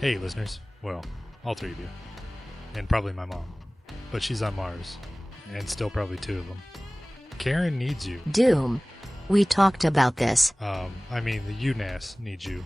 Hey, listeners. Well, all three of you. And probably my mom. But she's on Mars. And still probably two of them. Karen needs you. Doom. We talked about this. The U.N.A.S.S needs you.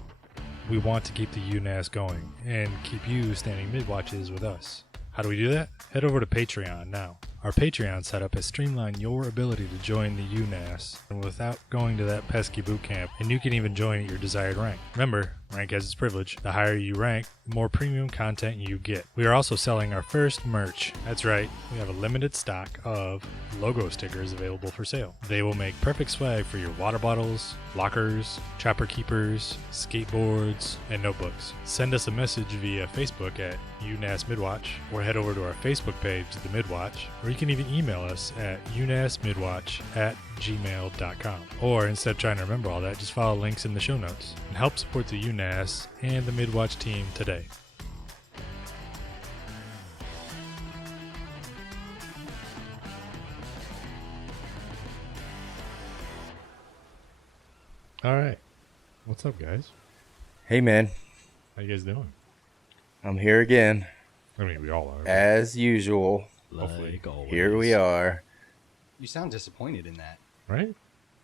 We want to keep the U.N.A.S.S going and keep you standing Midwatches with us. How do we do that? Head over to Patreon now. Our Patreon setup has streamlined your ability to join the U.N.A.S.S and without going to that pesky boot camp, and you can even join at your desired rank. Remember, rank has its privilege. The higher you rank, the more premium content you get. We are also selling our first merch. That's right, we have a limited stock of logo stickers available for sale. They will make perfect swag for your water bottles, lockers, chopper keepers, skateboards, and notebooks. Send us a message via Facebook at U.N.A.S.S Midwatch, or head over to our Facebook page, The Midwatch, or you can even email us at UNASSMidwatch@gmail.com. Or instead of trying to remember all that, just follow links in the show notes and help support the U.N.A.S.S and the Midwatch team today. All right. What's up, guys? Hey, man. How you guys doing? I'm here again. I mean, we all are. As usual. Hopefully. always. Here we are. You sound disappointed in that. Right?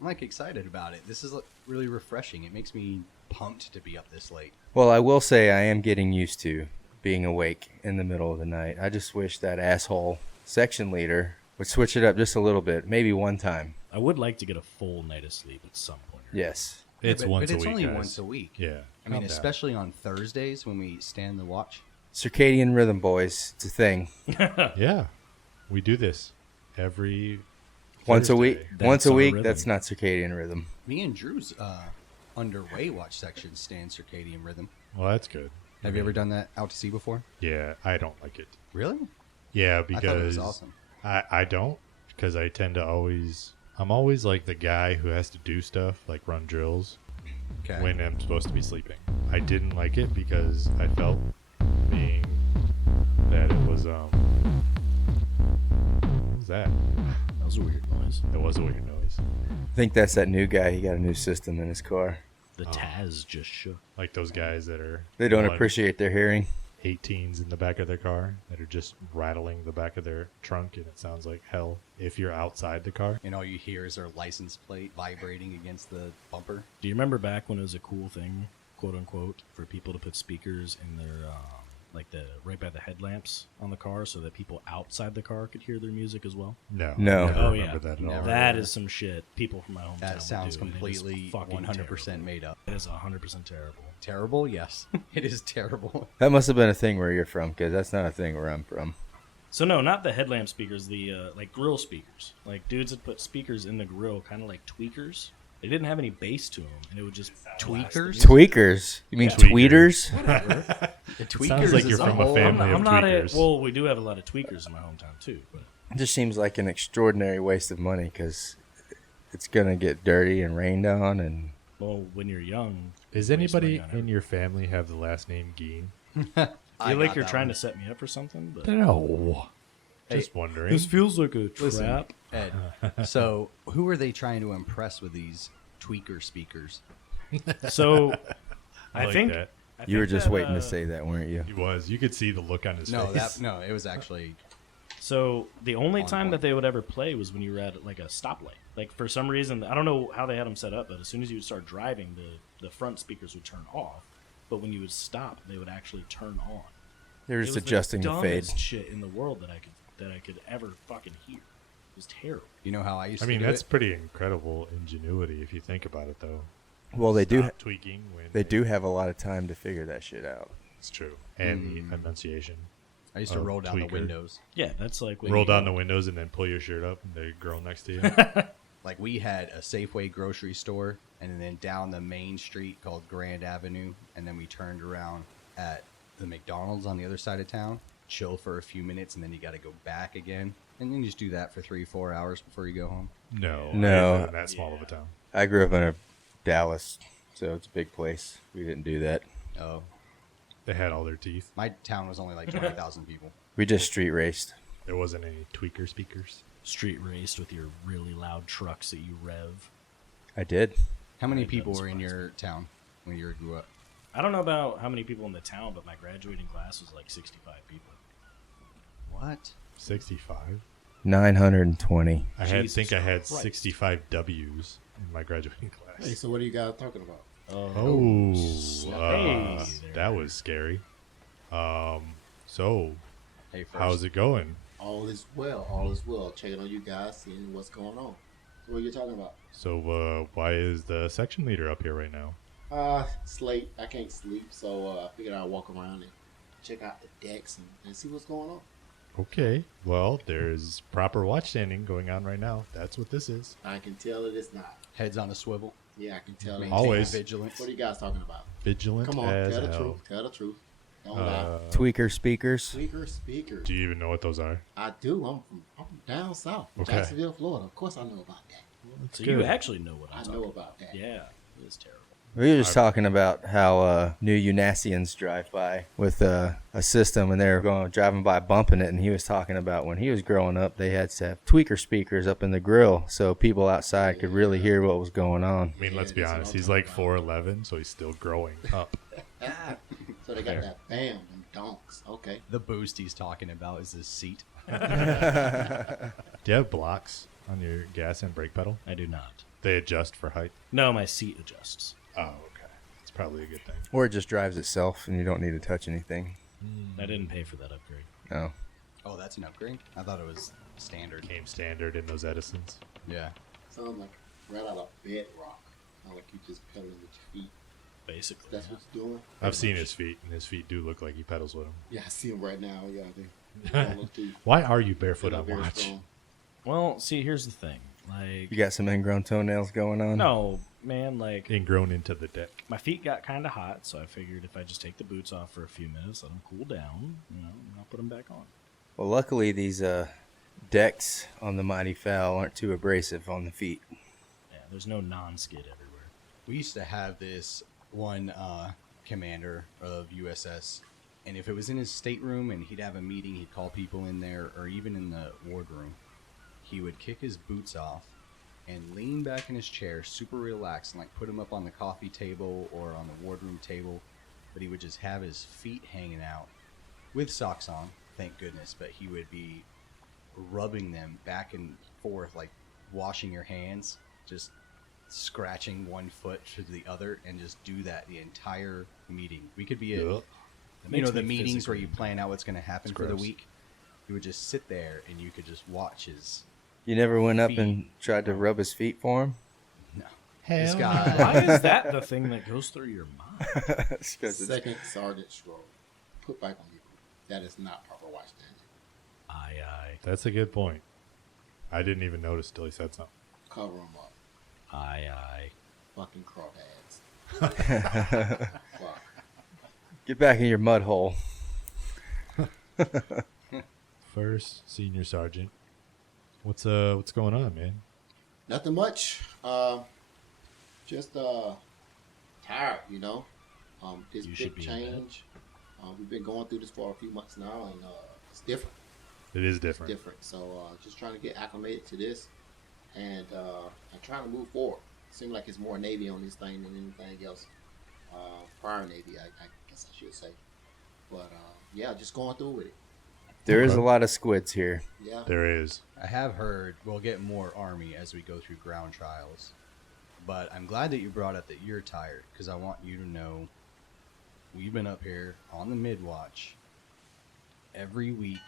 I'm excited about it. This is really refreshing. It makes me pumped to be up this late. Well, I will say I am getting used to being awake in the middle of the night. I just wish that asshole section leader would switch it up just a little bit, maybe one time. I would like to get a full night of sleep at some point. Yes. It's once but a it's week, only guys. once a week. Yeah. I mean, especially on Thursdays when we stand the watch. Circadian rhythm, boys. It's a thing. Yeah. We do this every Once a Thursday. week. That's Once a our week, rhythm. that's not circadian rhythm. Me and Drew's underway watch section stand circadian rhythm. Well, that's good. Have you ever done that out to sea before? Yeah, I don't like it. Really? Yeah, I thought it was because awesome. I don't, because I tend to I'm always like the guy who has to do stuff, like run drills, Okay. when I'm supposed to be sleeping. I didn't like it because I felt that it was, what was that? That was a weird noise. It was a weird noise. I think that's that new guy. He got a new system in his car. The Taz just shook. Like those guys that are... They don't one- appreciate their hearing. 18s in the back of their car that are just rattling the back of their trunk, and it sounds like hell if you're outside the car. And all you hear is their license plate vibrating against the bumper. Do you remember back when it was a cool thing, quote unquote, for people to put speakers in their, right by the headlamps on the car so that people outside the car could hear their music as well? No. No. I never Oh, remember yeah. that at Never. all. That is some shit people from my hometown That sounds would do, and it is completely fucking 100% terrible. made up. It is 100% terrible. Terrible? Yes. It is terrible. That must have been a thing where you're from, because that's not a thing where I'm from. So no, not the headlamp speakers, the like grill speakers. Like dudes that put speakers in the grill, kind of like tweakers. They didn't have any bass to them, and it would just Tweakers? Tweakers? You mean Yeah. tweeters? The Sounds tweakers like is you're from a whole- family. I'm of not tweakers. well, we do have a lot of tweakers in my hometown too. But It just seems like an extraordinary waste of money, because it's going to get dirty and rained on. And well, when you're young, Does you waste anybody money on in everything. your family have the last name Geen? I feel like got you're that trying one. to set me up for something, but No. Hey, Just wondering. feels like a Listen, trap. Ed, so who are they trying to impress with these tweaker speakers? So I I like think that. you were just waiting to uh, say that, weren't you? He was. You could see the look on his No, face. it was actually So the only On time point. that they would ever play was when you were at like a stoplight. Like for some reason, I don't know how they had them set up, but as soon as you would start driving, the front speakers would turn off. But when you would stop, they would actually turn on. They're It just was adjusting the fade. dumbest shit in the world that I could ever fucking hear. It was terrible. you know how I used I to mean, do that's it? pretty incredible ingenuity if you think about it, though. Well, they do. Stop tweaking when They do have a lot of time to figure that shit out. It's true. And the enunciation. I used to Oh, roll down the tweaker. windows. Yeah, that's like when Roll you- down the windows and then pull your shirt up, and the girl next to you. Like we had a Safeway grocery store, and then down the main street called Grand Avenue, and then we turned around at the McDonald's on the other side of town, chill for a few minutes, and then you got to go back again, and then you just do that for 3-4 hours before you go home. No. No. I didn't live in that small of a town. I grew up in a Dallas, so it's a big place. We didn't do that. Oh, They had all their teeth. my town was only like 20,000 people. We just street raced. There wasn't any tweaker speakers. street raced with your really loud trucks that you rev. I did. How many That people doesn't were in surprise your town when you grew up? I don't know about how many people in the town, but my graduating class was like 65 people. What? 65. 920. I Jesus think I had Christ. 65 W's in my graduating class. Hey, so what are you guys talking about? Oh, Hey there. that was scary. So Hey, first. how's it going? All is well. All is well. Checking on you guys, seeing what's going on. So what are you talking about? So why is the section leader up here right now? It's late. I can't sleep, so I figured I'd walk around and check out the decks and see what's going on. Okay, well, there's proper watchstanding going on right now. That's what this is. I can tell it is not. Heads on a swivel. Yeah, I can tell it. Maintain Always. vigilance. What are you guys talking about? Vigilant Come on, as tell the hell. truth. Tell the truth. Don't lie. Tweaker speakers. Speakers. Do you even know what those are? I do. I'm from down south, Okay. Jacksonville, Florida. Of course, I know about that. So good. you actually know what I'm I talking know about. about that. Yeah, it is terrible. We were just talking about how new U.N.A.S.sians drive by with a system, and they're driving by bumping it. And he was talking about when he was growing up, they had to have tweaker speakers up in the grill so people outside could really hear what was going on. I mean, let's be that's what honest. I'm He's like talking 4'11", so he's still growing up. So they got that bam and donks. Okay. The boost he's talking about is his seat. Do you have blocks on your gas and brake pedal? I do not. They adjust for height? No, my seat adjusts. Oh, okay. It's probably a good thing. Or it just drives itself, and you don't need to touch anything. I didn't pay for that upgrade. No. Oh, that's an upgrade? I thought it was standard. Came standard in those Edisons. Yeah. Sounds like right out of bedrock. Not like you just pedaling with your feet. Basically. That's yeah. what you're doing. I've seen his feet, and his feet do look like he pedals with them. Yeah, I see him right now. Yeah, they don't look too. Why are you barefoot they're on not very watch? strong. Well, see, here's the thing. Like, You got some ingrown toenails going on? no, man, like, Ingrown into the deck. my feet got kind of hot, so I figured if I just take the boots off for a few minutes, let them cool down, and I'll put them back on. Well, luckily these decks on the Mighty Fowl aren't too abrasive on the feet. Yeah, there's no non-skid everywhere. We used to have this one commander of U.S.S., and if it was in his stateroom and he'd have a meeting, he'd call people in there, or even in the wardroom, he would kick his boots off and lean back in his chair, super relaxed, and like put him up on the coffee table or on the wardroom table, but he would just have his feet hanging out with socks on, thank goodness, but he would be rubbing them back and forth, like washing your hands, just scratching one foot to the other, and just do that the entire meeting. We could be at, Ugh. That you know, makes the me meetings where physically you plan out what's going to happen It's for the gross. week. He would just sit there, and you could just watch his. You never went up Feet. and tried to rub his feet for him? No, this guy. Why is that the thing that goes through your mind? It's 'cause it's- Second Sergeant Stroll. Put back on people. That is not proper watch standing. Aye, That's a good point. I didn't even notice till he said something. Cover them up. aye, aye. Fucking crawdads. Fuck. Get back in your mud hole. First senior sergeant. What's going on, man? Nothing much. Just tired, you know. This You should big be in bed. change. We've been going through this for a few months now, and it's different. It is It's different. different. So just trying to get acclimated to this, and I'm trying to move forward. Seems like it's more Navy on this thing than anything else. Prior Navy, I guess I should say. But yeah, just going through with it. There is Okay. a lot of squids here. Yeah. There is. I have heard we'll get more Army as we go through ground trials. But I'm glad that you brought up that you're tired, because I want you to know we've been up here on the Midwatch every week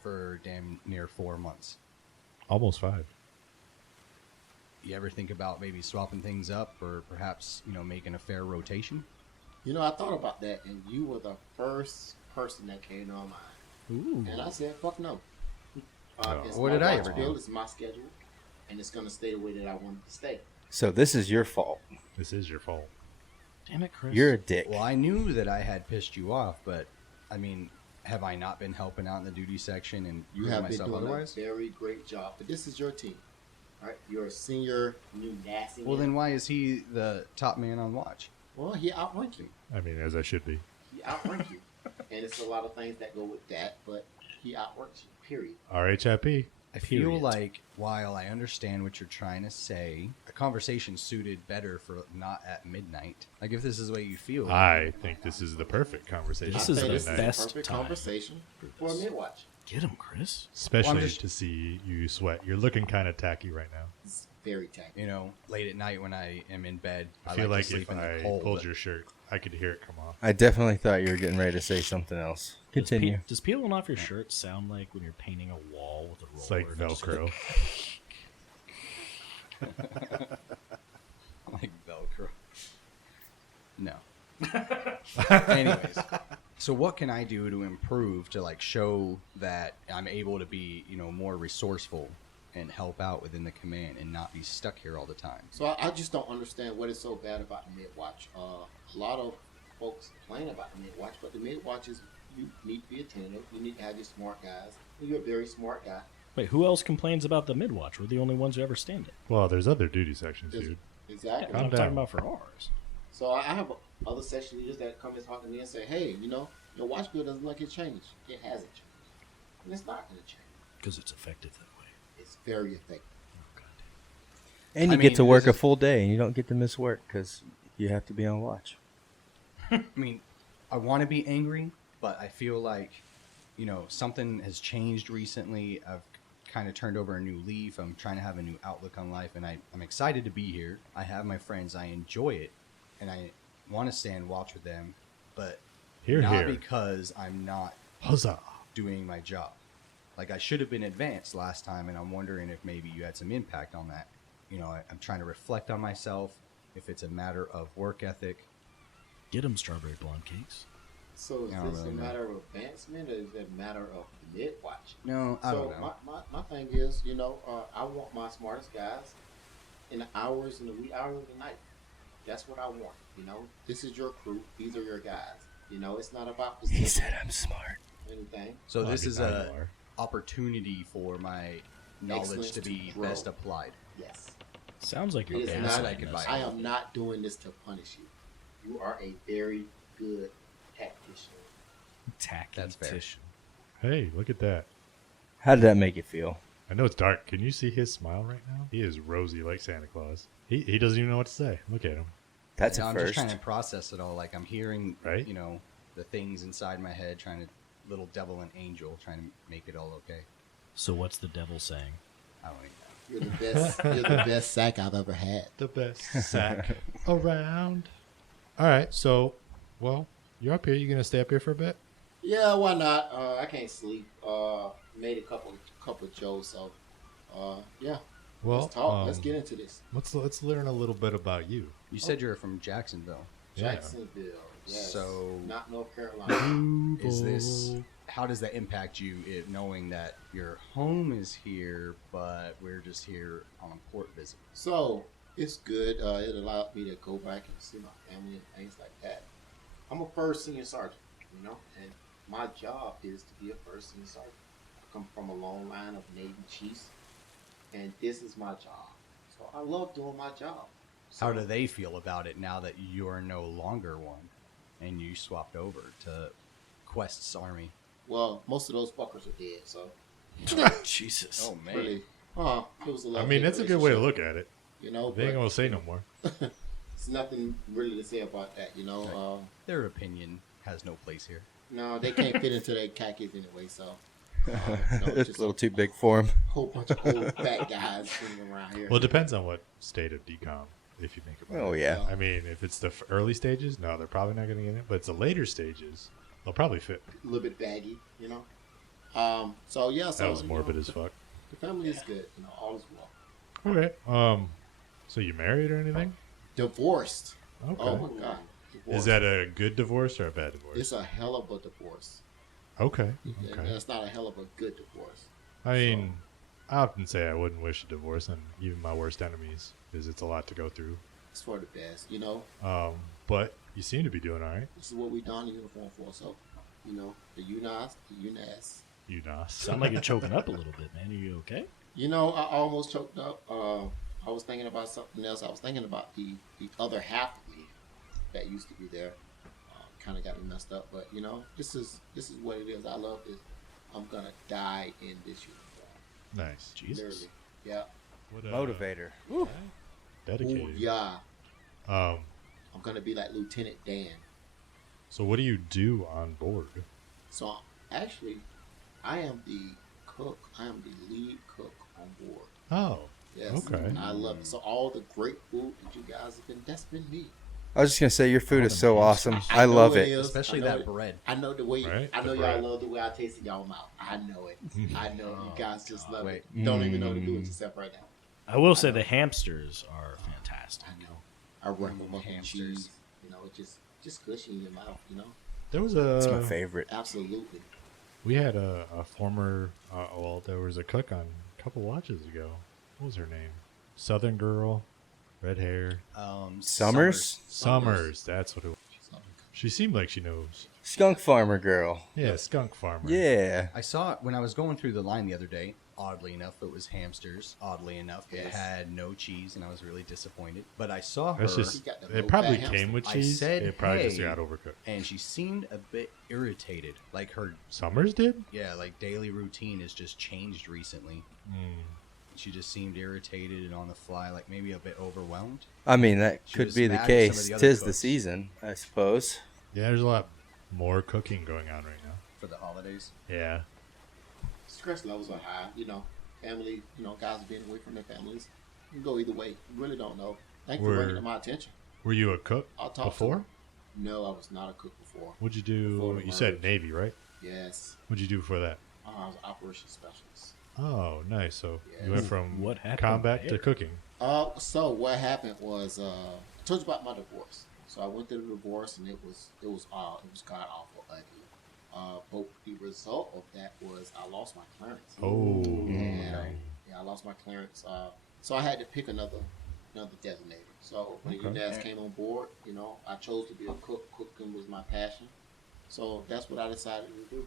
for damn near 4 months. Almost 5. You ever think about maybe swapping things up, or perhaps, you know, making a fair rotation? You know, I thought about that, and you were the first person that came to my mind. Ooh. And I said, fuck no. No. It's What my did I watch ever do? bill, it's my schedule, and it's going to stay the way that I want it to stay. So this is your fault. This is your fault. Damn it, Chris. You're a dick. Well, I knew that I had pissed you off, but I mean, have I not been helping out in the duty section and You doing have been myself doing otherwise? a very great job, but this is your team. Right? You're a senior new nasty. Well, then why is he the top man on watch? Well, he outranked you. I mean, as I should be. He outranked you. And it's a lot of things that go with that, but he outworks you, period. RHIP. I feel Period. like while I understand what you're trying to say, a conversation suited better for not at midnight. Like if this is the way you feel. I think this is the perfect conversation. This for is I think the this midnight, is a best perfect time conversation for a this. Midwatch. Get him, Chris. especially just- to see you sweat. You're looking kind of tacky right now. It's very tacky. You know, late at night when I am in bed, I feel like like to sleep if in the I cold. pulled your shirt, I could hear it come off. I definitely thought you were getting ready to say something else. Continue. Does peeling off your shirt sound like when you're painting a wall with a roller? It's like and it just Velcro. Like Velcro. No. Anyways, so what can I do to improve to like show that I'm able to be, you know, more resourceful and help out within the command and not be stuck here all the time? So I just don't understand what is so bad about the Midwatch. A lot of folks complain about the Midwatch, but the Midwatch is, you need to be attentive. You need to have your smart guys. You're a very smart guy. Wait, who else complains about the Midwatch? We're the only ones who ever stand it. Well, there's other duty sections, There's- dude. Exactly. I'm Calm talking down. about for ours. So I have other section leaders that come and talk to me and say, hey, you know, your watch bill doesn't look it changed. It hasn't changed. And it's not going to change. Because it's effective that way. It's very effective. And I you mean, get to work this a is- full day, and you don't get to miss work because you have to be on watch. I mean, I want to be angry, but I feel like, you know, something has changed recently. I've kind of turned over a new leaf. I'm trying to have a new outlook on life, and I'm excited to be here. I have my friends. I enjoy it, and I want to stand watch with them, but Here, not here. because I'm not Huzzah. doing my job. Like I should have been advanced last time, and I'm wondering if maybe you had some impact on that. You know, I'm trying to reflect on myself, if it's a matter of work ethic. Get them strawberry blonde cakes. So is I don't this really a know. matter of advancement or is it a matter of the Midwatch? No, I So don't know. my thing is, you know, I want my smartest guys in the hours, in the wee hours of the night. That's what I want. You know, this is your crew. These are your guys. You know, it's not about He position said I'm smart. or anything. So Well, this I mean, is now a you are. opportunity for my knowledge Excellence to to be grow. best applied. Yes. Sounds like you're It is Okay, not. that's what I could buy. I am not doing this to punish you. You are a very good tactician. That's fair. tactician. Hey, look at that. How did that make you feel? I know it's dark. Can you see his smile right now? He is rosy like Santa Claus. He doesn't even know what to say. Look at him. That's You know, a I'm just first. trying to process it all. Like I'm hearing, Right? you know, the things inside my head, trying to little devil and angel, trying to make it all okay. So what's the devil saying? I don't even know. You're the best. You're the best sack I've ever had. The best sack around. All right, so, well, you're up here. You gonna stay up here for a bit? Yeah, why not? I can't sleep. Made a couple jokes, so yeah. Well, Let's talk. Let's get into this. Let's learn a little bit about you. You said you're from Jacksonville. Yeah. Jacksonville. Yes. So- not North Carolina. Is this? How does that impact you, knowing that your home is here, but we're just here on a port visit? So it's good. It allowed me to go back and see my family and things like that. I'm a first senior sergeant, you know, and my job is to be a first senior sergeant. I come from a long line of Navy chiefs, and this is my job. So I love doing my job. So, How do they feel about it now that you're no longer one, and you swapped over to Quest's army? Well, most of those fuckers are dead, so Jesus. Oh man, really, it was a I love. mean, that's a good way to look at it. You know, They ain't but gonna say no more. it's nothing really to say about that. You know, their opinion has no place here. no, they can't fit into their khakis anyway. So It's a little too big for him. whole bunch of old fat guys sitting around here. Well, it depends on what state of decom, if you think about Oh it. yeah. I mean, if it's the early stages, no, they're probably not gonna get it. But it's the later stages, they'll probably fit. A little bit baggy, you know. So yeah, so That was you morbid know, as fuck. The family is good, you know, all is well. Okay. So you married or anything? Divorced. Okay. Oh my god. Divorced. Is that a good divorce or a bad divorce? It's a hell of a divorce. Okay. And Okay. it's not a hell of a good divorce. I mean, I often say I wouldn't wish a divorce on even my worst enemies because it's a lot to go through. It's for the best, you know. But you seem to be doing all right. This is what we don the uniform for. So, you know, the U.N.A.S.S, the U.N.A.S.S. U.N.A.S.S. Sound like you're choking up a little bit, man. Are you okay? You know, I almost choked up. I was thinking about something else. I was thinking about the other half of me that used to be there. Kind of got me messed up, but you know, this is what it is. I love this. I'm gonna die in this uniform. Nice. Jesus. Literally. Yeah. What, Motivator. Oh Dedicated. yeah. Um. I'm gonna be like Lieutenant Dan. So what do you do on board? So actually, I am the cook. I am the lead cook on board. Oh. Yes. Okay. And I love it. So all the great food that you guys have that's been me. I was just gonna say your food All is them so hamsters. awesome. I know love it it. is. Especially I know that it. bread. I know the way. Right? I The know bread. y'all love the way I taste in y'all mouth. I know it. I know you guys just love Wait. it. You don't even know to do it yourself right now. I will say the hamsters are fantastic. I know. I wrap them up in Hamsters. cheese. You know, it just cushy in your mouth. You know. There was It's my a. favorite. Absolutely. We had a former. Well, there was a cook on a couple watches ago. What was her name? Southern girl, red hair. Summers? Summers. That's what it was. She seemed like she knows. Skunk Farmer Girl. Yeah, skunk farmer. Yeah. I saw it when I was going through the line the other day. Oddly enough, it was hamsters. Oddly enough, it Yes. had no cheese, and I was really disappointed. But I saw her, That's just. You got the It low probably fat came hamster. with I cheese. said, It probably just hey. got overcooked. and she seemed a bit irritated. Like her, Summers did. like daily routine has just changed recently. She just seemed irritated and on the fly, like maybe a bit overwhelmed. I mean, that She could was be the mad at some of case. the other Tis the cooks. season, I suppose. Yeah, there's a lot more cooking going on right now. For the holidays. Yeah. Stress levels are high. You know, family. You know, guys being away from their families. You can go either way. You really don't know. Thank you for bringing it to my attention. Were you a cook I'll talk before? to them. No, I was not a cook before. What'd you Before do? the You said merge. Navy, right? Yes. What'd you do before that? I was an operations specialist. Oh, nice. So Yes. you went from What happened combat to there? cooking. So what happened was, I told you about my divorce. So I went through the divorce, and it was god awful ugly. But the result of that was I lost my clearance. Oh. And, I lost my clearance. So I had to pick another designator. So when Okay. U.N.A.S.S came on board, you know, I chose to be a cook. Cooking was my passion. So that's what I decided to do.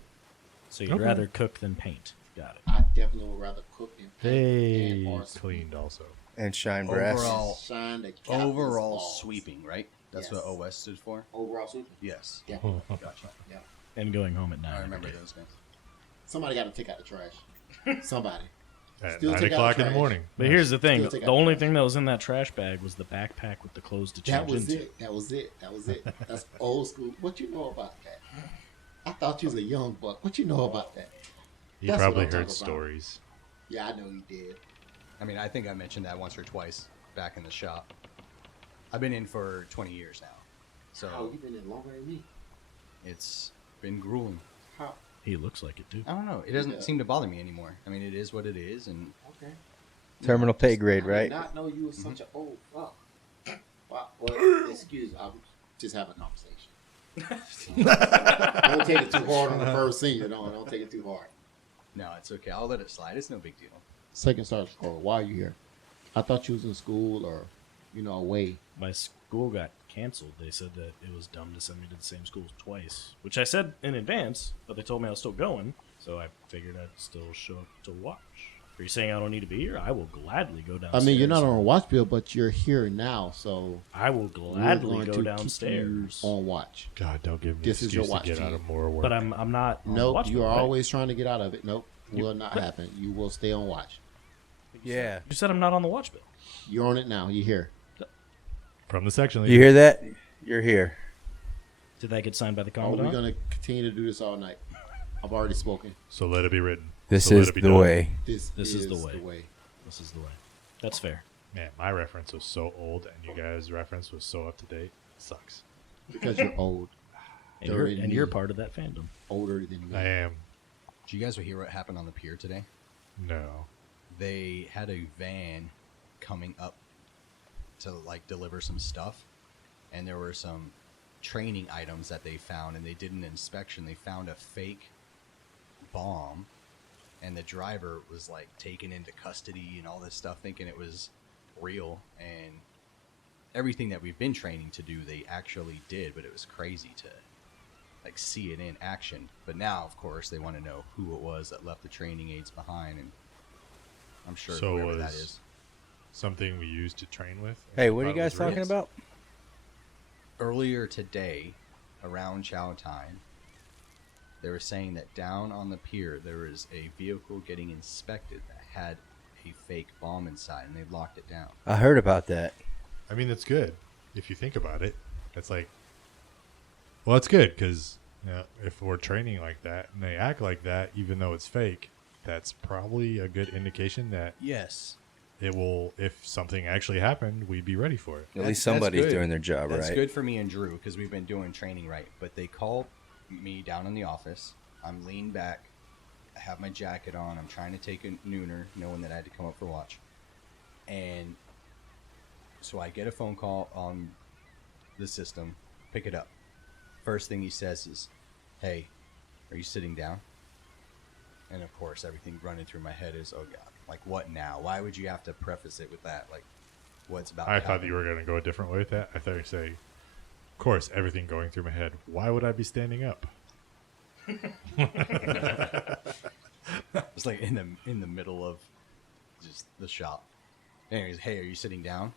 So you'd Okay. rather cook than paint. Got it. I definitely would rather cook and paint and They or cleaned also. And shine brass. Overall- shine the captain's Overall balls. sweeping, right? That's Yes. what OS stood for. Overall sweeping. Yes. Yeah. Gotcha. Yeah. And going home at 9. I every remember day. those guys. Somebody got to take out the trash. Somebody. At Still 9 take out o'clock in the trash. morning. But here's the thing: Still take the out only trash. thing that was in that trash bag was the backpack with the clothes to change That was into. it. That was it. That was it. That's old school. What you know about that? I thought you was a young buck. What you know about that? He That's probably what I'm heard talking about. stories. Yeah, I know you did. I mean, I think I mentioned that once or twice back in the shop. I've been in for 20 years now. So How you been in longer than me? it's been grueling. How? He looks like it too. I don't know. It doesn't Yeah. seem to bother me anymore. I mean, it is what it is, and Okay. Terminal pay grade, I right? did not know you was such an old fuck. Well, excuse me. I'm just having a conversation. Don't take it too hard on the first senior. Don't take it too hard. no, it's okay. I'll let it slide. It's no big deal. Second sergeant Corps, why are you here? I thought you was in school or, away. My school got canceled. They said that it was dumb to send me to the same school twice, which I said in advance, but they told me I was still going, so I figured I'd still show up to watch. Are you saying I don't need to be here? I will gladly go I downstairs. mean, you're not on watch bill, but you're here now, so I will we're gladly going go to downstairs. keep you on watch. God, don't give me This an is your excuse watch to get out team. of more work. But I'm not. on Nope, watch you bill, are right? always trying to get out of it. Nope, will not happen. You will stay on watch. Yeah. You said I'm not on the watch bill. You're on it now. You're here. From the section You leader. hear that? You're here. Did that get signed by the Oh, we're commandant? going to continue to do this all night. I've already spoken. So let it be written. This So let is it be the done. way. This is the way. the way. This is the way. That's fair. Man, my reference was so old, and you guys' reference was so up to date. Sucks. Because you're old. And Dirty you're me. part of that fandom. Older than me. I am. Did you guys hear what happened on the pier today? No. They had a van coming up to like deliver some stuff, and there were some training items that they found, and they did an inspection. They found a fake bomb, and the driver was like taken into custody and all this stuff, thinking it was real. And everything that we've been training to do, they actually did, but it was crazy to like see it in action. But now, of course, they want to know who it was that left the training aids behind, and I'm sure So whoever that was- is. Something we used to train with. Hey, what are Thought you it guys was real. talking about? Earlier today, around chow time, they were saying that down on the pier there was a vehicle getting inspected that had a fake bomb inside, and they locked it down. I heard about that. I mean, that's good if you think about it. It's like, well, it's good because if we're training like that and they act like that, even though it's fake, that's probably a good indication that Yes. it will. If something actually happened, we'd be ready for it. At least somebody's good. doing their job That's right. good for me and Drew because we've been doing training right. But they call me down in the office. I'm leaned back. I have my jacket on. I'm trying to take a nooner, knowing that I had to come up for watch. And so I get a phone call on the system, pick it up. First thing he says is, "Hey, are you sitting down?" And of course, everything running through my head is, "Oh God, like what now? Why would you have to preface it with that? Like, what's about?" I to thought happen?" you were going to go a different way with that. I thought you'd say, of course, everything going through my head. Why would I be standing up? It's like in the middle of just the shop. Anyways, "Hey, are you sitting down?"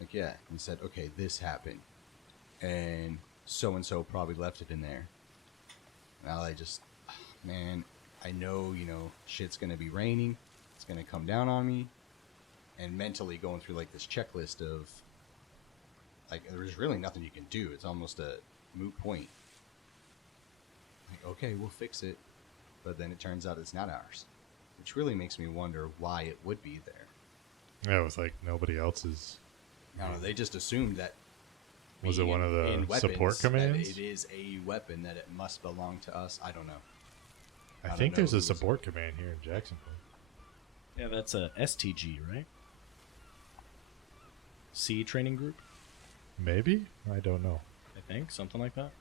Like, "Yeah." And he said, "Okay, this happened, and so probably left it in there." Now I just, man, I know, shit's gonna be raining. It's gonna come down on me, and mentally going through like this checklist of like, there's really nothing you can do. It's almost a moot point. Like, okay, we'll fix it. But then it turns out it's not ours, which really makes me wonder why it would be there. Yeah, it was like nobody else's. No, they just assumed that. Was it one of the in weapons, support that commands? it is a weapon, that it must belong to us. I don't know. I don't think know there's a who's- support command here in Jacksonville. Yeah, that's a STG, right? C training group, Maybe? I don't know. I think, something like that.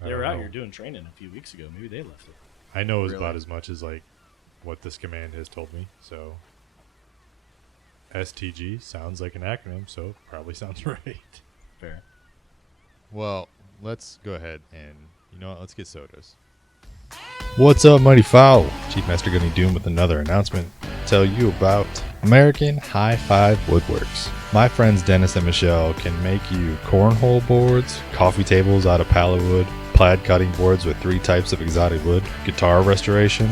I They don't were out know. here doing training a few weeks ago. Maybe they left it. I know Really? about as much as like what this command has told me. So STG sounds like an acronym, so it probably sounds right. Fair. Well, let's go ahead and, let's get sodas. What's up, Mighty Fowl? Chief Master Gunny Doom with another announcement to tell you about American High Five Woodworks. My friends Dennis and Michelle can make you cornhole boards, coffee tables out of pallet wood, plaid cutting boards with 3 types of exotic wood, guitar restoration,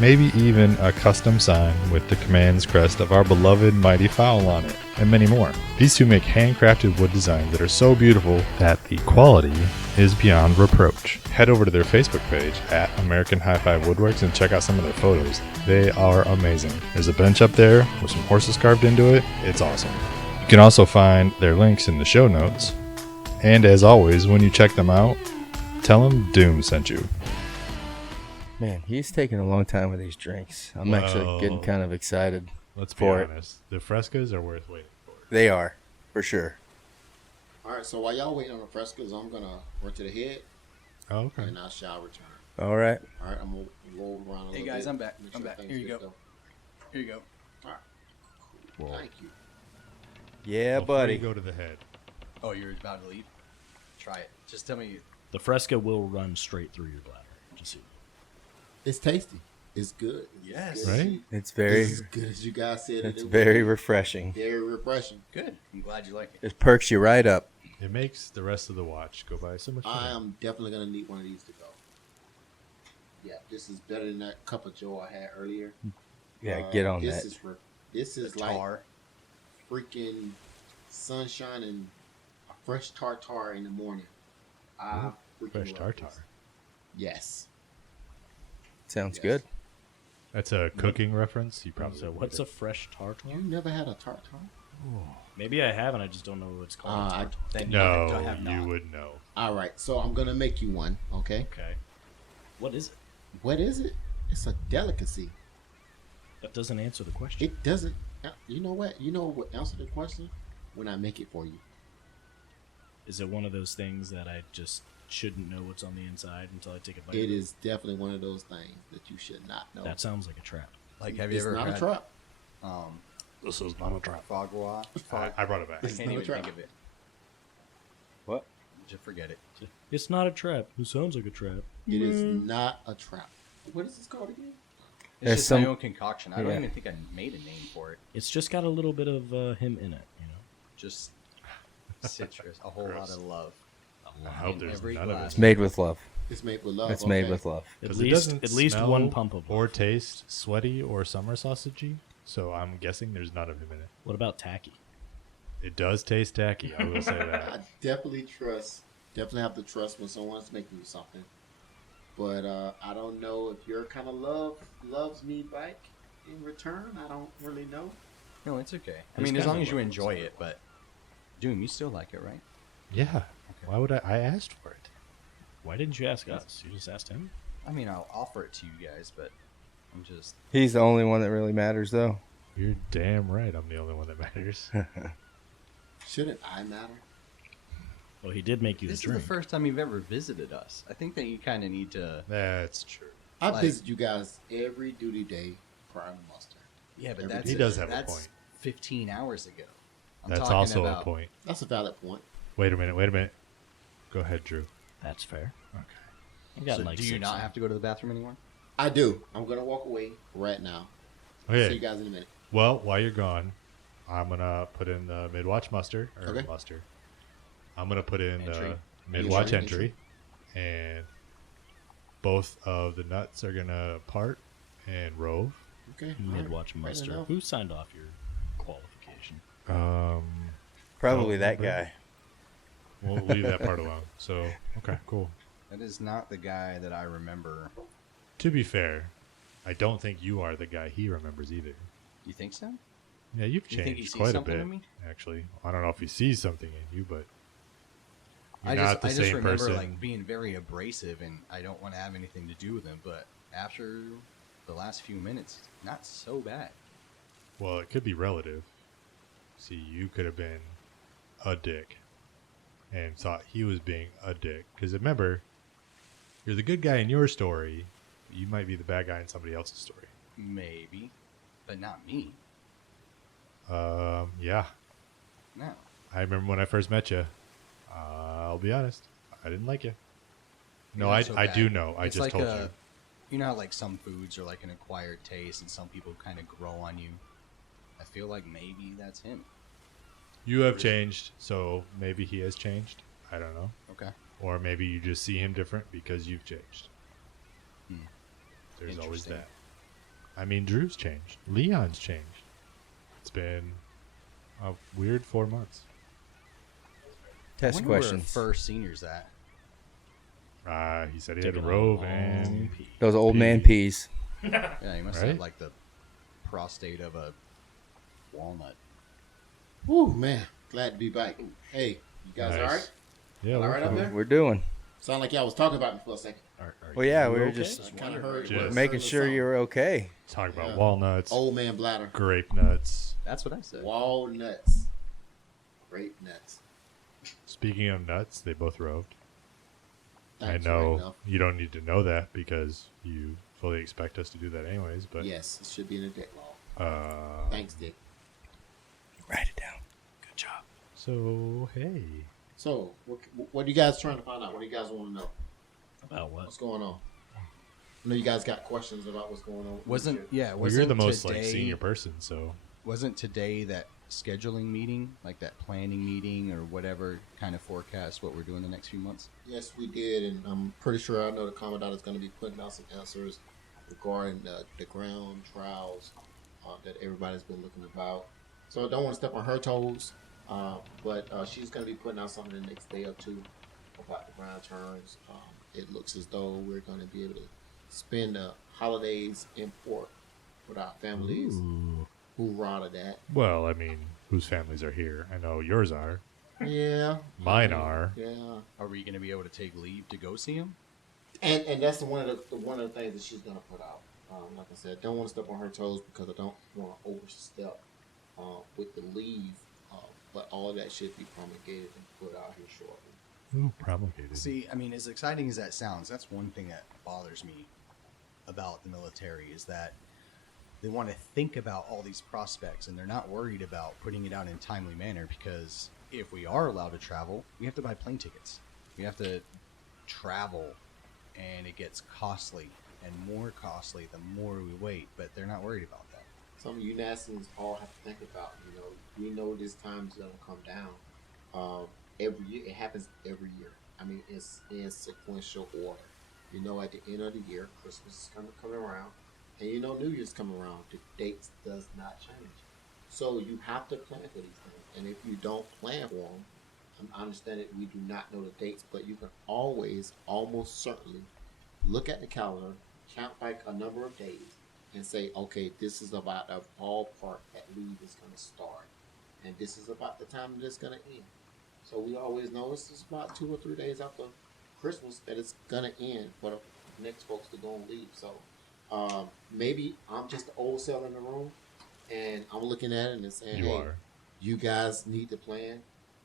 maybe even a custom sign with the command's crest of our beloved Mighty Fowl on it, and many more. These two make handcrafted wood designs that are so beautiful that the quality is beyond reproach. Head over to their Facebook page at American High Five Woodworks and check out some of their photos. They are amazing. There's a bench up there with some horses carved into it. It's awesome. You can also find their links in the show notes. And as always, when you check them out, tell them Doom sent you. Man, he's taking a long time with these drinks. I'm actually getting Well, kind of excited. Let's be For it. honest. The frescas are worth waiting for. They are, for sure. All right, so while y'all waiting on the frescoes, I'm gonna run to the head, Oh, okay. and I shall return. All right. All right, I'm gonna roll around a Hey, little guys, bit, I'm back. make I'm sure back. things Here you get go. Here you go. All right, cool. Thank you. Yeah, Before buddy. you go to the head. Oh, you're about to leave? Try it. Just tell me. The Fresca will run straight through your bladder. Just so you know. It's tasty. It's good. Yes. It's good. Right? It's very, It's as good as you guys said. it's it would very be. refreshing. Very refreshing. Good. I'm glad you like it. It perks you right up. It makes the rest of the watch go by so much I faster. am definitely gonna need one of these to go. Yeah, this is better than that cup of joe I had earlier. Yeah, get on this that. Is this is like Tar. freaking sunshine and a fresh tartar in the morning. I freaking Fresh love tartar. this. Yes. Sounds Yes. good. That's a cooking reference. You probably So what's a fresh tartar? You never had a tartar? Maybe I haven't. I just don't know what it's called. I- Then No, I have not. you would know. All right, so I'm gonna make you one. Okay. Okay. What is it? What is it? It's a delicacy. That doesn't answer the question. It doesn't. You know what? You know what? Answer the question when I make it for you. Is it one of those things that I just shouldn't know what's on the inside until I take a bite? It of is definitely one of those things that you should not know. That sounds like a trap. Like, have you It's ever not had a trap. This is not a trap. Foie gras? I brought it back. I It's can't not a even trap. think of it. What? Just forget it. It's not a trap. Who sounds like a trap? It is not a trap. What is this called again? It's There's just some- my own concoction. I don't Yeah. even think I made a name for it. It's just got a little bit of him in it, you know. Just citrus. A whole lot Gross. of love. I hope there's Every none of glass. it. Made with love. It's made with love. It's made okay. with love. At 'Cause it least, doesn't at least smell one pump of or love. taste sweaty or summer sausagey. So I'm guessing there's none of him in it. What about tacky? It does taste tacky. I will say I that. definitely have to trust when someone's making you something. But I don't know if your kind of loves me back in return. I don't really know. No, it's okay. I His mean, as kind long of as you love enjoy is it. But Doom, you still like it, right? Yeah. Why would I? I asked for it. Why didn't you ask us? You just asked him. I mean, I'll offer it to you guys, but I'm just. He's the only one that really matters, though. You're damn right. I'm the only one that matters. Shouldn't I matter? Well, he did make you This the is the drink. first time you've ever visited us. I think that you kind of need to. That's true. I Like- visit you guys every duty day prior to muster. Yeah, but Every that's He does have a that's point. 15 hours ago. I'm That's talking also about, a point. That's a valid point. Wait a minute. Go ahead, Drew. That's fair. Okay. I got So like do you 6 not in. have to go to the bathroom anymore? I do. I'm gonna walk away right now. See you Okay. guys in a minute. Well, while you're gone, I'm gonna put in the Midwatch muster or Okay. muster. I'm gonna put in Entry. the Midwatch Entry. entry, and both of the nuts are gonna part and rove. Okay. Midwatch Fair muster. enough. Who signed off your qualification? Probably Oh, that okay. guy. We'll leave that part alone. So, okay, cool. That is not the guy that I remember. To be fair, I don't think you are the guy he remembers either. You think so? Yeah, you've You think he changed sees quite a something bit, in me? actually. I don't know if he sees something in you, but you're I not the just same remember person. like being very abrasive, and I don't want to have anything to do with him. But after the last few minutes, not so bad. Well, it could be relative. See, you could have been a dick and thought he was being a dick. Because remember, you're the good guy in your story. You might be the bad guy in somebody else's story. Maybe, but not me. Yeah. No. I remember when I first met you. I'll be honest. I didn't like you. No, You're I, not so I bad. do know. I It's just like told a- you. You know how like some foods are like an acquired taste, and some people kind of grow on you. I feel like maybe that's him. You have changed, so maybe he has changed. I don't know. Okay. Or maybe you just see him different because you've changed. There's always Interesting. that. I mean, Drew's changed. Leon's changed. It's been a weird 4 months. I Test wonder where questions. first seniors at. He said he had Taking to a rove long and pee. Those old man peas. Yeah, he must Right? have like the prostate of a walnut. Whew, man. Glad to be back. Hey, you guys Nice. all right? Yeah, All we're right up fine. there? We're doing. Sound like y'all was talking about me for a second. Well, yeah, you we were okay? just I kind of heard Just- making sure you were okay. Talk about Yeah. walnuts, Old man bladder. grape nuts. That's what I said. Walnuts. Grape nuts. Speaking of nuts, they both roved. Thanks, I know right enough. you don't need to know that because you fully expect us to do that anyways, but Yes, it should be in the deck log. Thanks, Dick. Write it down. good job. So, hey. So, what are you guys trying to find out? What do you guys want to know? About what? What's going on? I know you guys got questions about what's going on. Wasn't yeah? Well, Wasn't you're the most today, like senior person, so Wasn't today that scheduling meeting, like that planning meeting or whatever, kind of forecast what we're doing the next few months? Yes, we did, and I'm pretty sure I know the Commandant is going to be putting out some answers regarding the ground trials that everybody's been looking about. So I don't want to step on her toes, but she's going to be putting out something the next day or two about the ground turns. It looks as though we're going to be able to spend the holidays in port with our families. Hoorah to that. well, I mean, whose families are here? I know yours are. Yeah. Mine are. Yeah. Are we going to be able to take leave to go see him? And that's one of the things that she's gonna put out. Like I said, don't want to step on her toes because I don't want to overstep with the leave. But all of that should be promulgated and put out here shortly. Ooh, promulgated. See, I mean, as exciting as that sounds, that's one thing that bothers me about the military is that they want to think about all these prospects and they're not worried about putting it out in a timely manner, because if we are allowed to travel, we have to buy plane tickets. We have to travel, and it gets costly and more costly the more we wait, but they're not worried about that. Some of you U.N.A.S.ens all have to think about. We know this time is gonna come down. Every year, it happens every year. I mean, it's in sequential order. You know, at the end of the year, Christmas is coming around, and you know New Year's coming around. The dates does not change, so you have to plan for these things. And if you don't plan for them, I understand that we do not know the dates, but you can always, almost certainly, look at the calendar, count like a number of days, and say, okay, this is about a ballpark that leave is going to start, and this is about the time that it's going to end. So we always know it's just about 2 or 3 days after Christmas that it's going to end for the next folks to go and leave. So maybe I'm just the old cell in the room, and I'm looking at it and saying, You hey, are. you guys need to plan.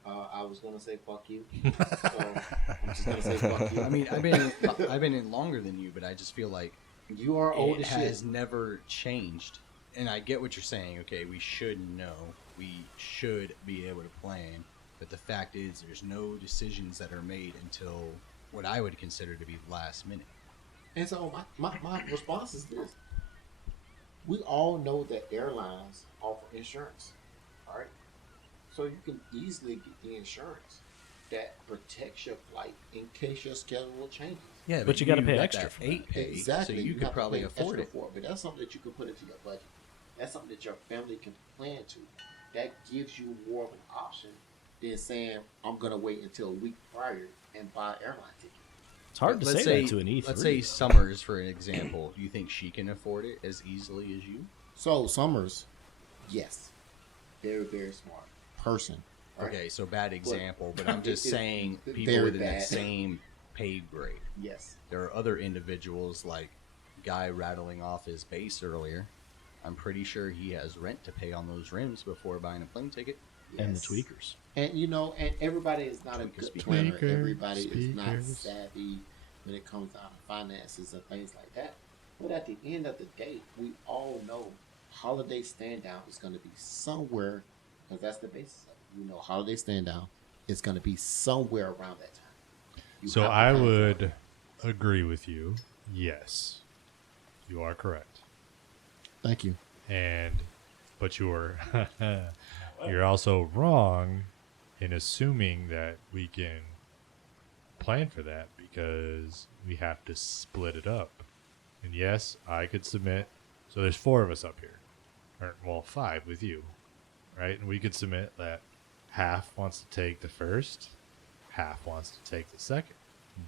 I was gonna say fuck you, so I'm just gonna say fuck you. I mean, I've been in longer than you, but I just feel like You are old it as has shit. never changed. And I get what you're saying. Okay, we should know. We should be able to plan. But the fact is, there's no decisions that are made until what I would consider to be last minute. And so my response is this: we all know that airlines offer insurance, all right? So you can easily get the insurance that protects your flight in case your schedule changes. Yeah, But you gotta pay got extra that for 8 pay, Exactly. so you could have to probably pay afford extra it. for but that's something that you can put into your budget. That's something that your family can plan to. That gives you more of an option than saying, I'm going to wait until a week prior and buy an airline ticket. It's hard to Let's say that to an E3. Let's say Summers, for an example. Do you think she can afford it as easily as you? So, Summers, yes, very, very smart person. Right? Okay, so bad example, but I'm just saying people very within that bad. same pay grade. Yes. There are other individuals like guy rattling off his base earlier. I'm pretty sure he has rent to pay on those rims before buying a plane ticket. and the Yes. tweakers. And you know, and everybody is not a Tweaker good speaker. planner. Speaker, Everybody is not speakers. savvy when it comes down to finances and things like that. But at the end of the day, we all know holiday stand down is going to be somewhere, because that's the basis of it. You know, holiday stand down is going to be somewhere around that time. You So have to I plan for would it. agree with you. Yes, you are correct. Thank you. But you're you're also wrong in assuming that we can plan for that, because we have to split it up. And yes, I could submit. So there's 4 of us up here, or well, 5 with you, right? And we could submit that half wants to take the first, half wants to take the second.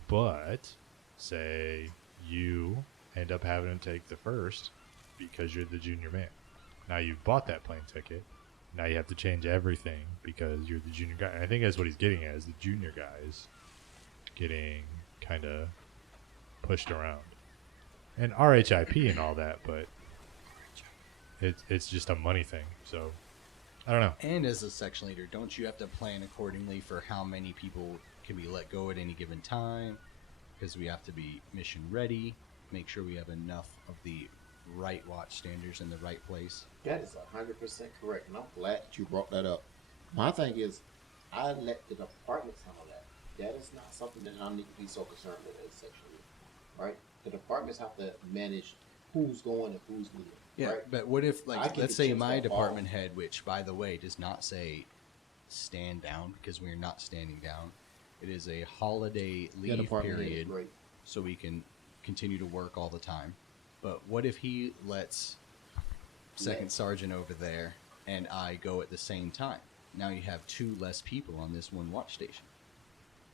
But say you end up having to take the first because you're the junior man. Now you've bought that plane ticket. Now you have to change everything because you're the junior guy. And I think that's what he's getting at, is the junior guys getting kind of pushed around. And RHIP and all that, but it's just a money thing. So I don't know. And as a section leader, don't you have to plan accordingly for how many people can be let go at any given time? Because we have to be mission ready, make sure we have enough of the right watch standards in the right place. That is 100% correct, and I'm glad that you brought that up. My thing is, I let the departments handle that. That is not something that I need to be so concerned with as section leader, right? The departments have to manage who's going and who's leaving. Yeah, right? but what if, I like, get let's the say chips my that fall. department head, which, by the way, does not say stand down because we are not standing down. It is a holiday That leave department head is period, great. so we can continue to work all the time. But what if he lets second sergeant over there and I go at the same time? Now you have 2 less people on this one watch station.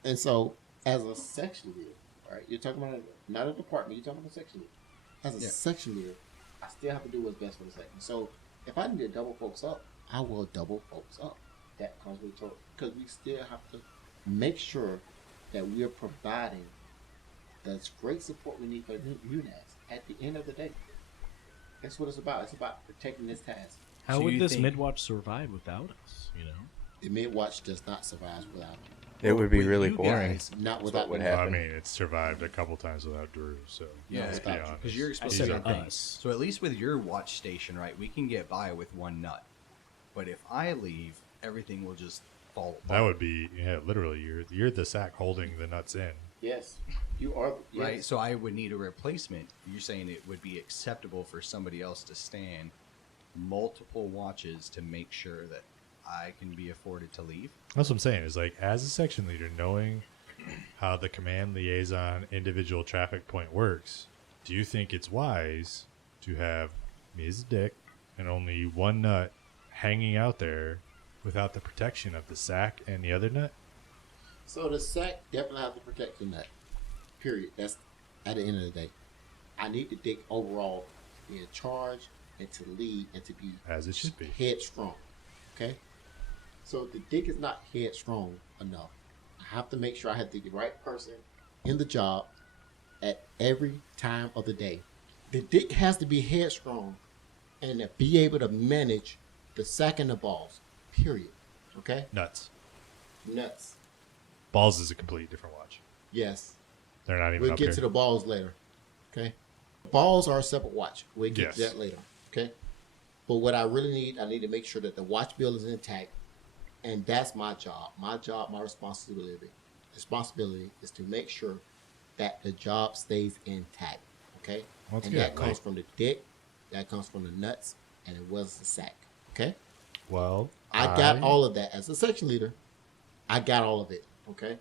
And so, as a section leader, right? You're talking about not a department. You're talking about a section leader. As a Yeah. section leader, I still have to do what's best for the section. So, if I need to double folks up, I will double folks up. That comes with total, because we still have to make sure that we are providing the great support we need for U.N.A.S.S. at the end of the day. That's what it's about. It's about protecting this task. How So would you this think- Midwatch survive without us? You know, The Midwatch does not survive without them. It would be with really you boring. guys, Not That's without what would them. I happen. mean, it's survived a couple times without Drew, so Yeah, let's be without you, honest. because you're I exposed said to He's things. us. So at least with your watch station, right, we can get by with one nut. But if I leave, everything will just fall apart. That would be, yeah, literally, you're the sack holding the nuts in. Yes, you are. Yes. Right, so I would need a replacement. You're saying it would be acceptable for somebody else to stand multiple watches to make sure that I can be afforded to leave? That's what I'm saying. Is like, as a section leader, knowing how the command liaison individual traffic point works, do you think it's wise to have Ms. Dick and only one nut hanging out there without the protection of the sack and the other nut? So the sack definitely have to protect the nut. Period. That's at the end of the day. I need the dick overall to be in charge and to lead and to be As it should be. headstrong. Okay? So if the dick is not headstrong enough, I have to make sure I have the right person in the job at every time of the day. The dick has to be headstrong and to be able to manage the sack and the balls. Period. Okay? Nuts. Nuts. Balls is a completely different watch. Yes. They're not even We'll up get here. to the balls later. Okay? Balls are a separate watch. We'll get to Yes. that later. Okay? But what I really need, I need to make sure that the watch bill is intact. And that's my job. My job, my responsibility is to make sure that the job stays intact. Okay? Well, that's and good. that comes from the dick, that comes from the nuts, and it was the sack. Okay? Well, I got all of that as a section leader. I got all of it. Okay?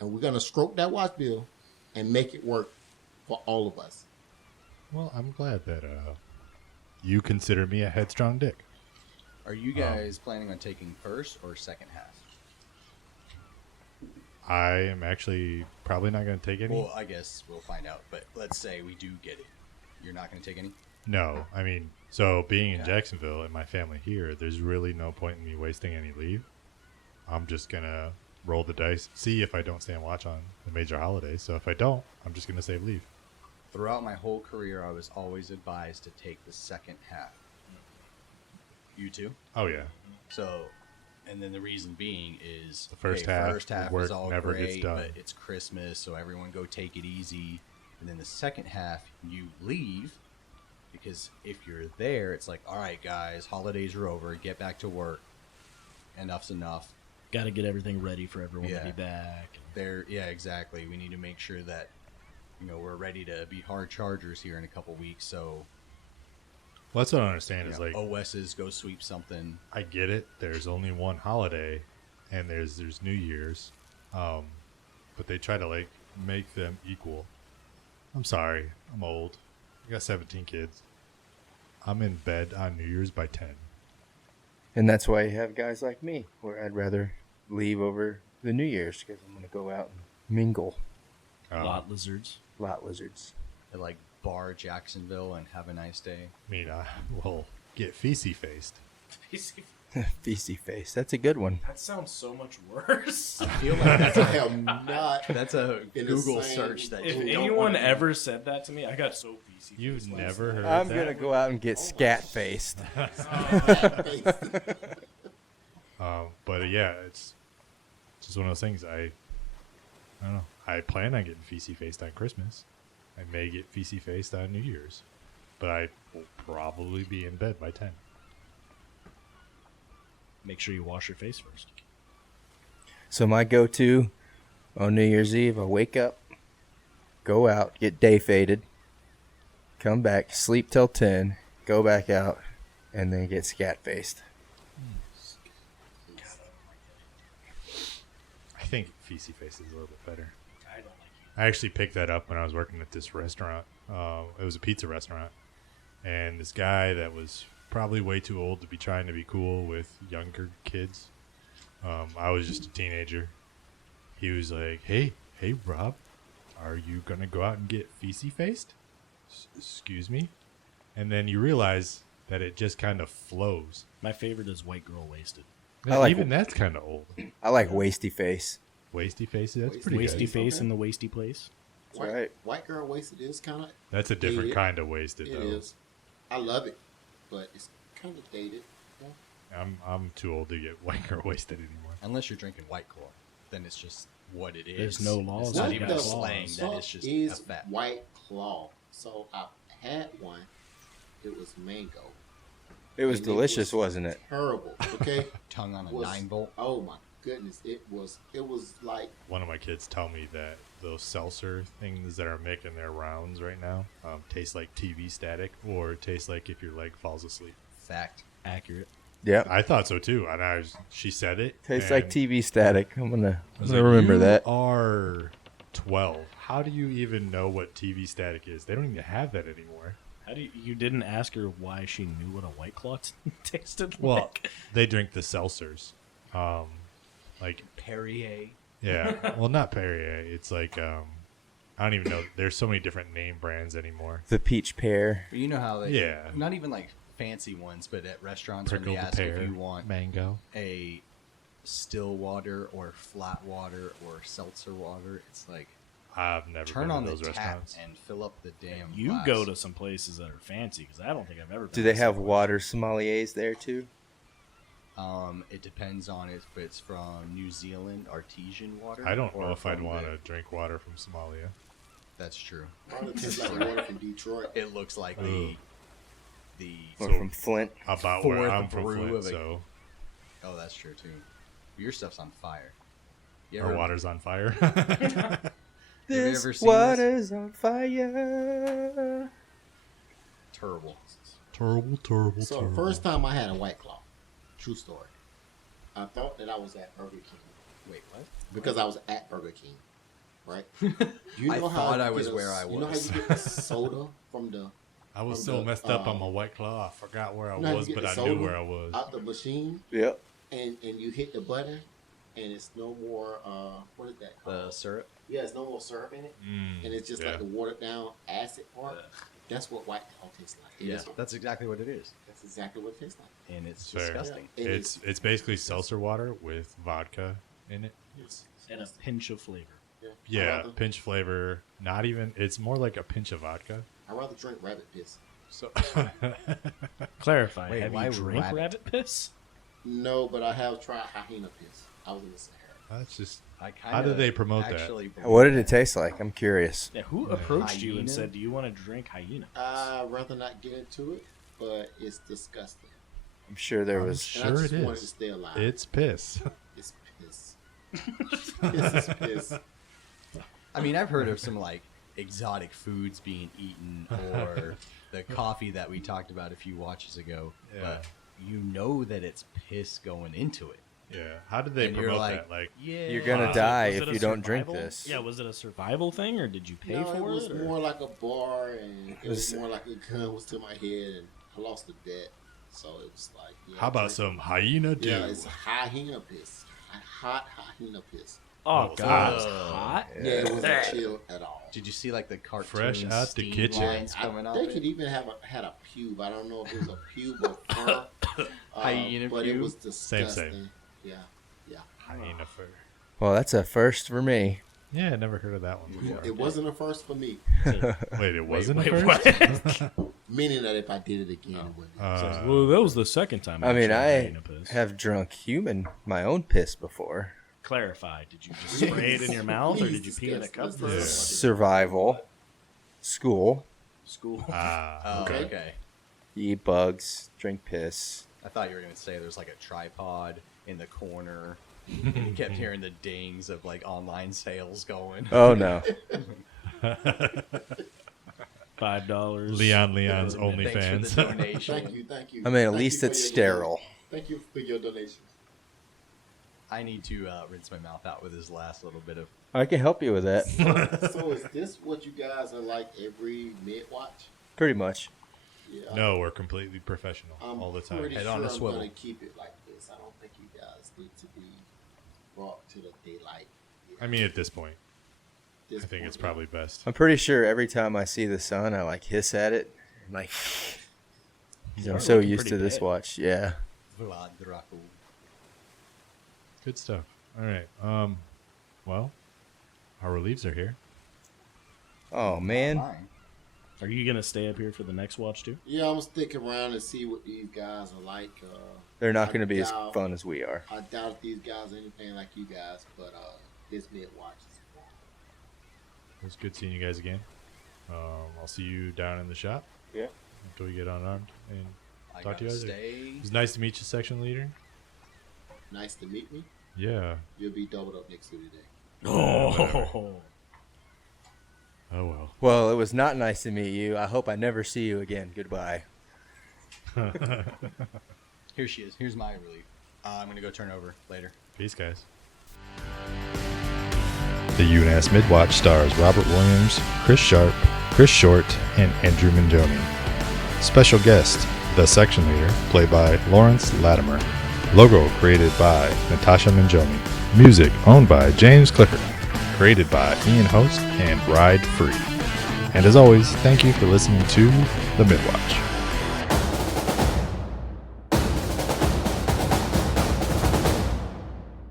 And we're going to stroke that watch bill and make it work for all of us. Well, I'm glad that you consider me a headstrong dick. Are you guys planning on taking first or second half? I am actually probably not going to take any. Well, I guess we'll find out. But let's say we do get it. You're not going to take any? No, I mean, so being in Jacksonville and my family here, there's really no point in me wasting any leave. I'm just going to roll the dice, see if I don't stay and watch on the major holidays. So if I don't, I'm just going to save leave. Throughout my whole career, I was always advised to take the second half. You too? Oh, yeah. So, and then the reason being is The first half, was work all never gets great, done. but it's Christmas, so everyone go take it easy. And then the second half, you leave because if you're there, it's like, all right, guys, holidays are over, get back to work. Enough's enough. Got to get everything ready for everyone to Yeah. be back. There, yeah, exactly. We need to make sure that we're ready to be hard chargers here in a couple weeks. So, Well, that's what I don't understand is like, OSs go sweep something. I get it. There's only one holiday, and there's New Year's, but they try to like make them equal. I'm sorry, I'm old. I got 17 kids. I'm in bed on New Year's by 10. And that's why you have guys like me, where I'd rather leave over the New Year's because I'm going to go out and mingle. Lot lizards. Lot lizards. At like bar Jacksonville and have a nice day. I mean, I will get feisty faced. Feisty face. That's a good one. That sounds so much worse. I feel like that's I am not. that's a In the Google same- search that If you don't anyone want to- ever said that to me, I got so feisty. You've never heard I'm that? going to go out and get scat faced. But yeah, it's just one of those things. I don't know. I plan on getting feisty faced on Christmas. I may get feisty faced on New Year's, but I will probably be in bed by 10. Make sure you wash your face first. So my go-to on New Year's Eve, I wake up, go out, get day faded, come back, sleep till 10, go back out, and then get scat faced. I think feisty faced is a little bit better. I actually picked that up when I was working at this restaurant. It was a pizza restaurant. And this guy that was probably way too old to be trying to be cool with younger kids. I was just a teenager. He was like, hey, Rob, are you going to go out and get feisty faced? Excuse me? And then you realize that it just kind of flows. My favorite is white girl wasted. I like- Even that's kind of old. I like wasty face. Wasty face, that's pretty Wasty good. face Okay. in the wasty place. Right. White girl wasted is kind of. That's a different dated. kind of wasted, It though. is. I love it, but it's kind of dated. Yeah. I'm too old to get white girl wasted anymore. Unless you're drinking White Claw, then it's just what it is. There's no laws It's not on even that. a slang. That Fuck is just is a fact. White Claw. So I had one. It was mango. It was And delicious, wasn't it? Terrible. Okay. Tongue on a Was- 9-volt. Oh my goodness! It was like One of my kids tell me that those seltzer things that are making their rounds right now taste like TV static or taste like if your leg falls asleep. Fact. Accurate. Yep. I thought so too, and she said it. Tastes and like TV static. I'm gonna I was like, remember you that. are 12. How do you even know what TV static is? They don't even have that anymore. How do you didn't ask her why she knew what a White Claw tasted Well, like? they drink the seltzers. Like, Perrier. yeah. Well, not Perrier. It's like, I don't even know. There's so many different name brands anymore. The peach pear. But you know how they, Yeah. not even like fancy ones, but at restaurants when Prickled they ask pear, if you want mango. a still water or flat water or seltzer water, it's like I've never turn been on to the those tap restaurants. and fill up the damn You glass. go to some places that are fancy because I don't think I've ever. Do been they to have some water sommeliers there too? It depends on if it's from New Zealand artesian water. I don't or know if I'd from want the- to drink water from Somalia. That's true. Probably tastes like water from Detroit. It looks like Ooh. the Or So- from Flint? About where Fourth I'm from, brew Flint, of a- so oh, that's true too. Your stuff's on fire. You our ever- water's on fire. Have you This ever seen this? water's on fire. Terrible. terrible. So the first time I had a White Claw, true story, I thought that I was at Burger King Wait, what? because I was at Burger King, right? You I thought you I was get where I You know how was. you get the soda from the I was from so the, messed up on my White Claw. I forgot where I you know how was, you get but the I knew soda where I was. out the machine, Yep. and you hit the button, and it's no more what is that called? The syrup. Yeah, it's no more syrup in it, and it's just yeah. like the watered down acid part. That's what White Claw tastes like. It Yeah, is- that's exactly what it is, that's exactly what it tastes like. and it's Fair. disgusting. And It's basically seltzer water with vodka in it. and a pinch of flavor. Yeah, pinch flavor. Not even. It's more like a pinch of vodka. I'd rather drink rabbit piss. So Clarify. Wait, have why you drank rabbit? rabbit piss? No, but I have tried hyena piss. I was in the Sahara. that's just. I How do they promote that? actually What did it taste like? I'm curious. Yeah, who approached you and Hyena? said, "Do you want to drink hyena?" I'd rather not get into it, but it's disgusting. I'm sure there I'm was. sure and I it just wanted to is. stay alive. It's piss. It's piss. Piss is piss. I mean, I've heard of some like exotic foods being eaten, or the coffee that we talked about a few watches ago. Yeah. But you know that it's piss going into it. Yeah. How did they And you're promote like, that? Like, yeah, You're gonna Was die it if a you don't drink survival- this. Yeah, was it a survival thing, or did you pay No, for it was or- more like a bar, and it was Was- more like a gun was to my head, and I lost a bet. So it was like, yeah, how about some hyena dew? Yeah, it's hyena piss. Hot hyena piss. Oh Oh, God, ugh. it's hot. Yeah, it wasn't chill at all. Did you see like the cartoon Fresh out the steam kitchen. lines coming out? They could even have had a pube. I don't know if it was a pube or fur. Hyena but it pube? was disgusting. Same. Yeah, yeah. Hyena fur. Well, that's a first for me. Yeah, I never heard of that one before. It wasn't a first for me. Wait, it wasn't wait, a first? what? Meaning that if I did it again, it wouldn't. Well, that was the second time. I mean, tried I hyena piss. have drunk my own piss before. Clarify. Did you just spray it in your mouth, or did you pee in a cup? Please, For Survival, school, School. Oh, Okay. okay. you eat bugs, drink piss. I thought you were going to say there's like a tripod in the corner. And you kept hearing the dings of like online sales going. Oh no. $5. Leon's Thanks for OnlyFans. the donation. Thank you. I mean, at Thank least you for it's your sterile. donation. Thank you for your donation. I need to rinse my mouth out with this last little bit of. I can help you with that. So is this what you guys are like every mid-watch? Pretty much. Yeah. No, we're completely professional I'm all the time. pretty Head sure on a I'm swivel. going to keep it like this. I don't think you guys need to be brought to the daylight. I mean, at this point, This I think point, it's probably best. I'm pretty sure every time I see the sun, I like hiss at it. I'm like, I'm are so looking used to pretty this bad. watch. Yeah. Vlad Dracu. Good stuff. All right. Well, our reliefs are here. Oh man. Mine. Are you gonna stay up here for the next watch too? Yeah, I'm gonna stick around and see what these guys are like. They're not I going to be as doubt- fun as we are. I doubt these guys are anything like you guys, but this mid-watch is fun. It was good seeing you guys again. I'll see you down in the shop. Yeah. Until we get unarmed. And I talk to you gotta guys. stay. It was nice to meet you, section leader. Nice to meet me. Yeah. You'll be doubled up next Tuesday. Oh, Oh well. Well, it was not nice to meet you. I hope I never see you again. Goodbye. Here she is. Here's my relief. I'm going to go turn over later. Peace, guys. The U.N.A.S. Midwatch stars Robert Williams, Chris Sharp, Chris Short, and Andrew Mingione. Special guest, the section leader, played by Lawrence Latimer. Logo created by Natascha Mingione. Music owned by James Clifford. Created by Ian Host and Ride Free. And as always, thank you for listening to The Midwatch.